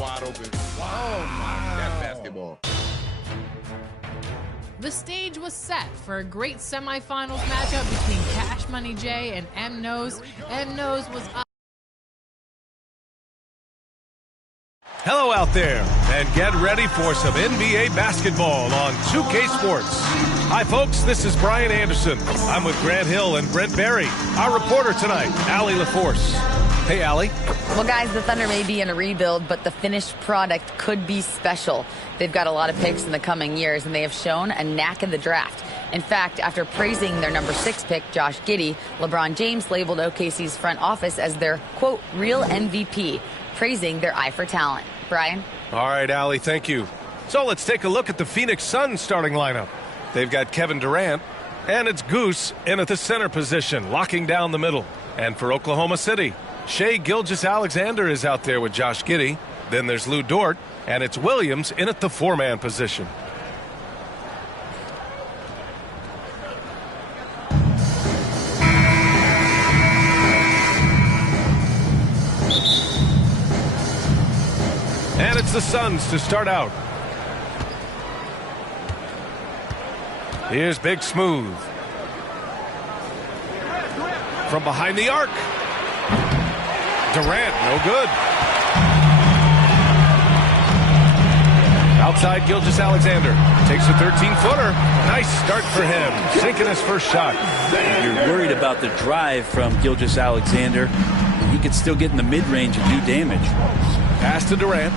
wide open. Wow, that basketball. The stage was set for a great semifinals matchup between Cash Money J and M Nose. M Nose was up. Hello out there, and get ready for some NBA basketball on 2K Sports. Hi folks, this is Brian Anderson. I'm with Grant Hill and Brent Berry. Our reporter tonight, Allie LaForce. Hey, Allie. Well, guys, the Thunder may be in a rebuild, but the finished product could be special. They've got a lot of picks in the coming years, and they have shown a knack in the draft. In fact, after praising their number 6 pick, Josh Giddey, LeBron James labeled OKC's front office as their, quote, real MVP, praising their eye for talent. Brian? All right, Allie, thank you. So let's take a look at the Phoenix Suns starting lineup. They've got Kevin Durant, and it's Goose in at the center position, locking down the middle. And for Oklahoma City, Shai Gilgeous-Alexander is out there with Josh Giddey. Then there's Lou Dort, and it's Williams in at the 4-man position. And it's the Suns to start out. Here's Big Smooth. From behind the arc. Durant, no good. Outside, Gilgeous-Alexander takes a 13-footer. Nice start for him, sinking his first shot. You're worried about the drive from Gilgeous-Alexander. He could still get in the mid-range and do damage. Pass to Durant.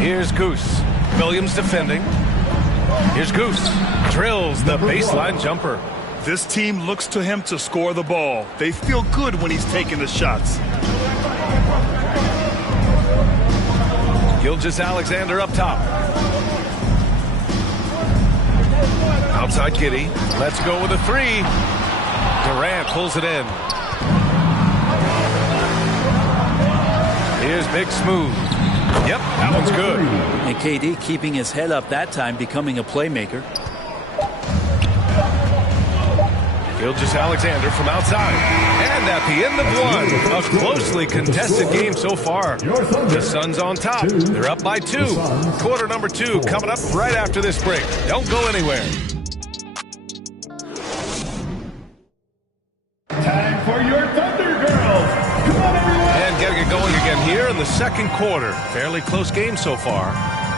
Here's Goose. Williams defending. Here's Goose. Drills the baseline jumper. This team looks to him to score the ball. They feel good when he's taking the shots. Gilgeous-Alexander up top. Outside Giddey. Let's go with a 3. Durant pulls it in. Here's Big Smooth. Yep, that one's good. And KD keeping his head up that time, becoming a playmaker. Gilgeous-Alexander from outside. And at the end of 1, a closely contested game so far. The Suns on top. They're up by 2. Quarter number 2 coming up right after this break. Don't go anywhere. Time for your Thunder Girls. Come on, everyone. And getting it going again here in the second quarter. Fairly close game so far.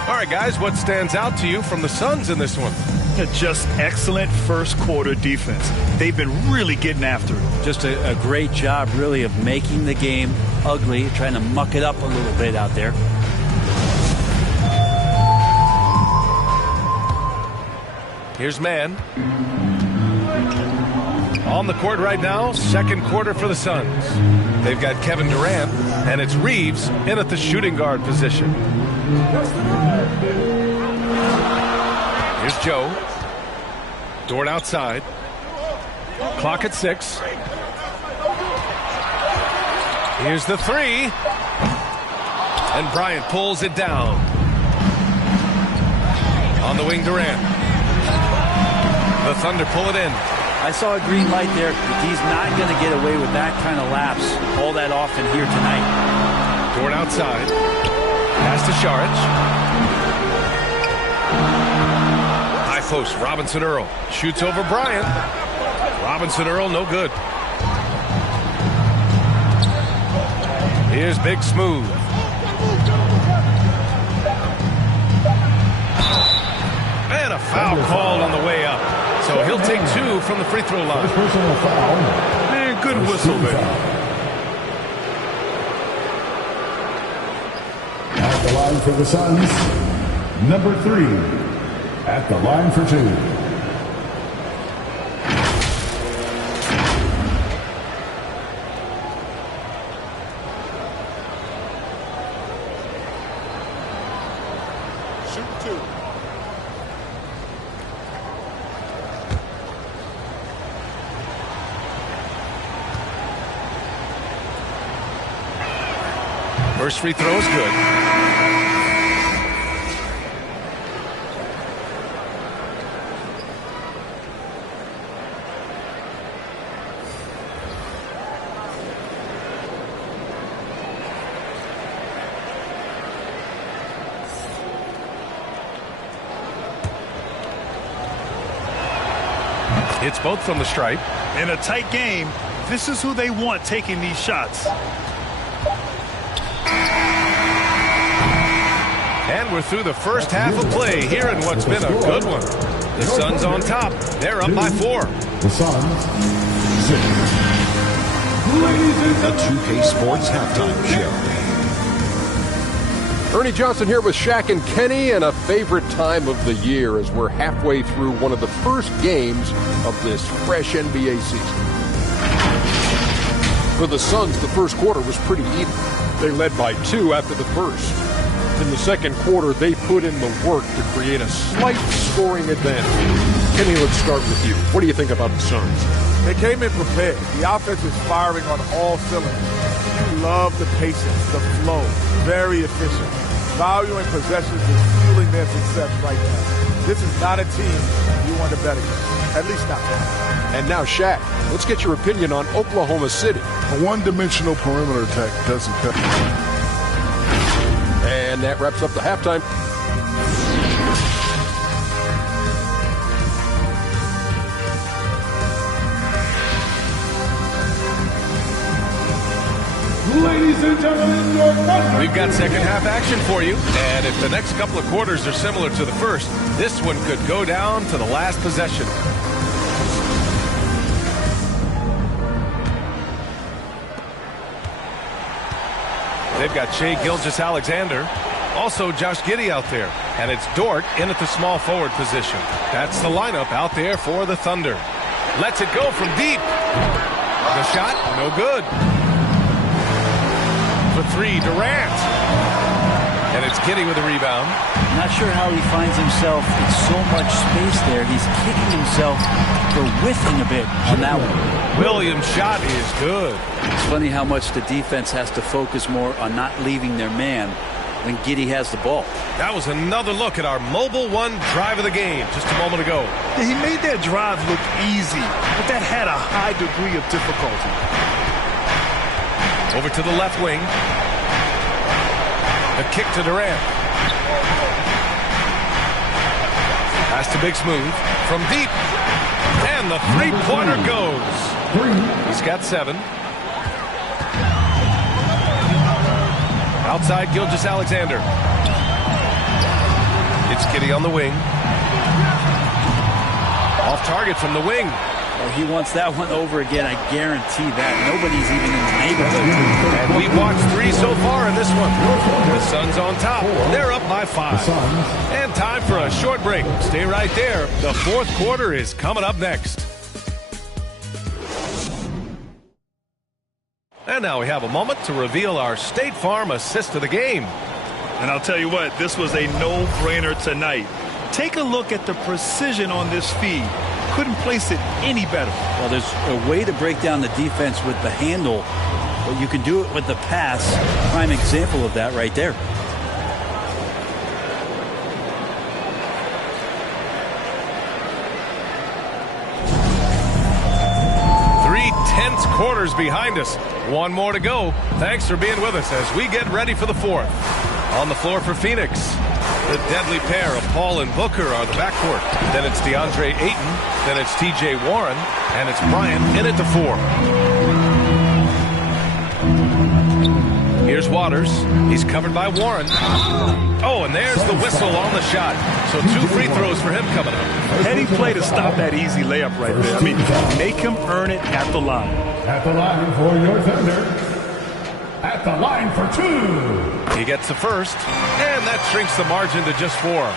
All right, guys, what stands out to you from the Suns in this one? Just excellent first quarter defense. They've been really getting after it. Just a great job, really, of making the game ugly, trying to muck it up a little bit out there. Here's Mann. On the court right now, second quarter for the Suns. They've got Kevin Durant, and it's Reeves in at the shooting guard position. Here's Joe. Dort outside. Clock at 6. Here's the 3. And Bryant pulls it down. On the wing, Durant. The Thunder pull it in. I saw a green light there. He's not going to get away with that kind of lapse all that often here tonight. Dort outside. Pass to Šarić. High post, Robinson Earl. Shoots over Bryant. Robinson Earl, no good. Here's Big Smooth. And a foul called on the way up. So he'll take 2 from the free throw line. Personal foul. And good whistle there. At the line for the Suns, number 3. At the line for 2. Shoot 2. First free throw is good. Hits both from the stripe. In a tight game, this is who they want taking these shots. And we're through the first half of play here in what's been a good one. The Suns on top. They're up by 4. The Suns 6. The 2K Sports Halftime Show. Ernie Johnson here with Shaq and Kenny, and a favorite time of the year as we're halfway through one of the first games of this fresh NBA season. For the Suns, the first quarter was pretty even. They led by 2 after the first. In the second quarter, they put in the work to create a slight scoring advantage. Kenny, let's start with you. What do you think about the Suns? They came in prepared. The offense is firing on all cylinders. You love the patience, the flow. Very efficient. Value and possessions is fueling their success right now. This is not a team you want to bet against. At least not that. And now, Shaq, let's get your opinion on Oklahoma City. A one-dimensional perimeter attack doesn't cut. And that wraps up the halftime. Ladies and gentlemen, your Thunder. We've got second half action for you. And if the next couple of quarters are similar to the first, this one could go down to the last possession. They've got Shai Gilgeous-Alexander. Also Josh Giddey out there. And it's Dort in at the small forward position. That's the lineup out there for the Thunder. Lets it go from deep. The shot, no good. For 3, Durant. And it's Giddey with the rebound. Not sure how he finds himself in so much space there. He's kicking himself for whiffing a bit on that one. Williams' shot is good. It's funny how much the defense has to focus more on not leaving their man when Giddey has the ball. That was another look at our Mobile One drive of the game just a moment ago. Yeah, he made that drive look easy, but that had a high degree of difficulty. Over to the left wing. The kick to Durant. Pass to Big Smooth. From deep. And the three-pointer goes. He's got 7. Outside Gilgeous-Alexander. It's Giddey on the wing. Off target from the wing. Well, he wants that one over again, I guarantee that. Nobody's even in the neighborhood. And we've watched 3 so far in this one. The Suns on top. They're up by 5. And time for a short break. Stay right there. The fourth quarter is coming up next. And now we have a moment to reveal our State Farm assist of the game. And I'll tell you what, this was a no-brainer tonight. Take a look at the precision on this feed. Couldn't place it any better. Well, there's a way to break down the defense with the handle, but you can do it with the pass. Prime example of that right there. Tense quarters behind us. One more to go. Thanks for being with us as we get ready for the fourth. On the floor for Phoenix, the deadly pair of Paul and Booker are the backcourt. Then it's DeAndre Ayton. Then it's TJ Warren. And it's Bryant in at the 4. Here's Waters. He's covered by Warren. Oh, and there's the whistle on the shot. So 2 free throws for him coming up. Heady play to stop that easy layup right there. I mean, make him earn it at the line. At the line for your Thunder. At the line for 2. He gets the first, and that shrinks the margin to just 4.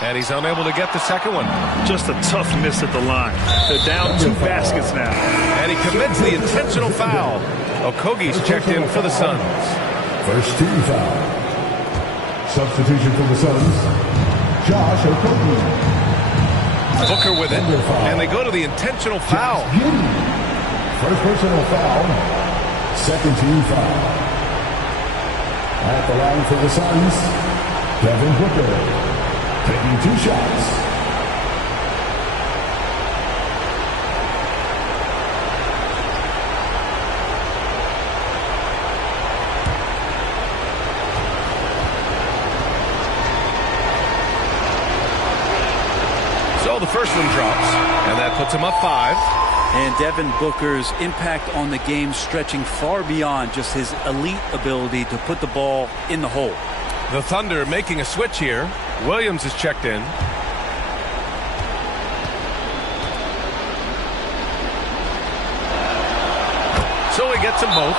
And he's unable to get the second one. Just a tough miss at the line. They're down 2 baskets now. And he commits the intentional foul. Okogie's checked in for the Suns. First team foul. Substitution for the Suns. Josh Okogie. Booker with it. And they go to the intentional foul. First personal foul. Second team foul. At the line for the Suns, Devin Booker. taking 2 shots. So the first one drops, and that puts him up 5. And Devin Booker's impact on the game stretching far beyond just his elite ability to put the ball in the hole. The Thunder making a switch here. Williams is checked in. So he gets them both,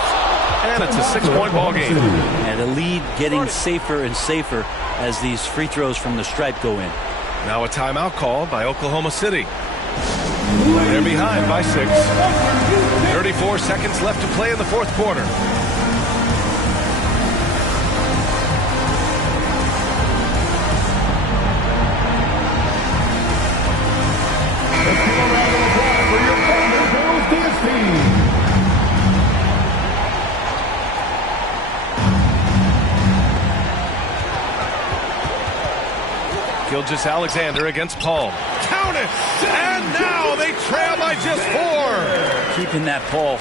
and it's a 6-point ball game. And a lead getting safer and safer as these free throws from the stripe go in. Now a timeout called by Oklahoma City. They're behind by 6. 34 seconds left to play in the fourth quarter. Gilgeous-Alexander against Paul. Count it! And now they trail by just 4. Keeping that ball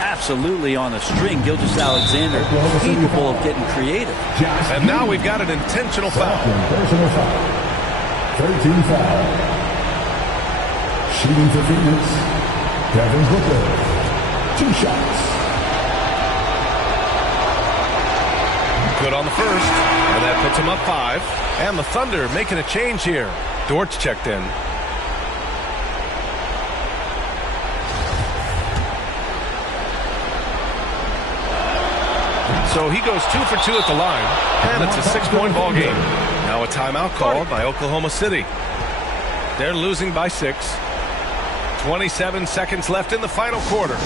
absolutely on the string. Gilgeous-Alexander capable of getting creative. And now we've got an intentional foul. Personal foul. 13 foul. Shooting for Phoenix, Devin Booker. 2 shots. Good on the first, and that puts him up 5. And the Thunder making a change here. Dort's checked in. So he goes 2 for 2 at the line, and it's a 6-point ball game. Now a timeout called by Oklahoma City. They're losing by 6. 27 seconds left in the final quarter.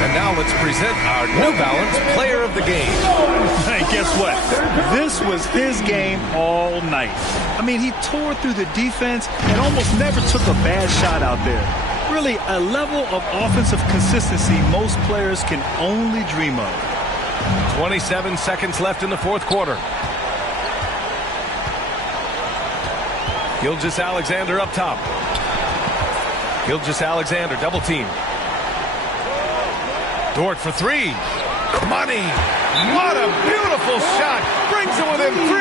And now let's present our New Balance Player of the Game. Hey, guess what? This was his game all night. I mean, he tore through the defense and almost never took a bad shot out there. Really, a level of offensive consistency most players can only dream of. 27 seconds left in the fourth quarter. Gilgeous-Alexander up top. Gilgeous-Alexander double team. Dort for 3. Money! What a beautiful shot! Brings it within 3!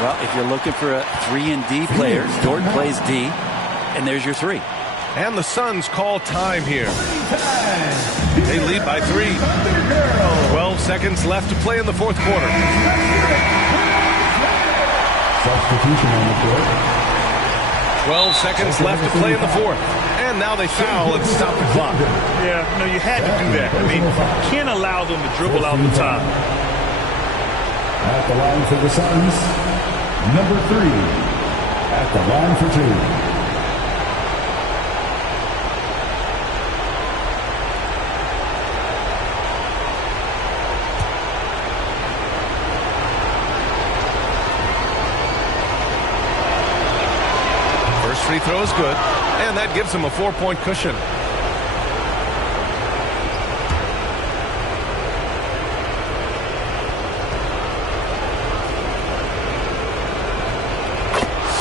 Well, if you're looking for a 3 and D player, Dort plays D, and there's your 3. And the Suns call time here. They lead by 3. 12 seconds left to play in the fourth quarter. Substitution on the court. 12 seconds left to play in the fourth. And now they foul and stop the clock. Yeah, no, you had to do that. I mean, you can't allow them to dribble out the time. At the line for the Suns, number 3. At the line for 2. Free throw is good, and that gives him a 4-point cushion.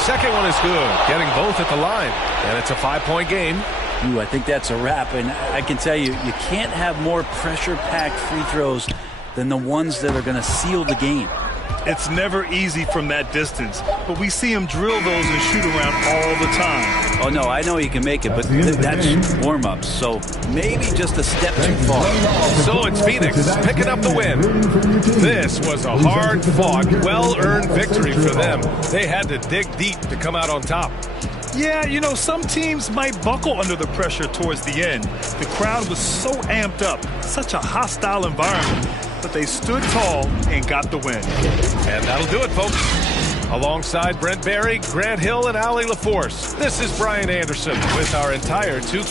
Second one is good, getting both at the line, and it's a 5-point game. Ooh, I think that's a wrap, and I can tell you, you can't have more pressure-packed free throws than the ones that are going to seal the game. It's never easy from that distance, but we see him drill those and shoot around all the time. Oh, no, I know he can make it, but that's warm-ups, so maybe just a step too far. So it's Phoenix picking up the win. This was a hard-fought, well-earned victory for them. They had to dig deep to come out on top. Yeah, you know, some teams might buckle under the pressure towards the end. The crowd was so amped up, such a hostile environment. But they stood tall and got the win. And that'll do it, folks. Alongside Brent Barry, Grant Hill, and Allie LaForce, this is Brian Anderson with our entire 2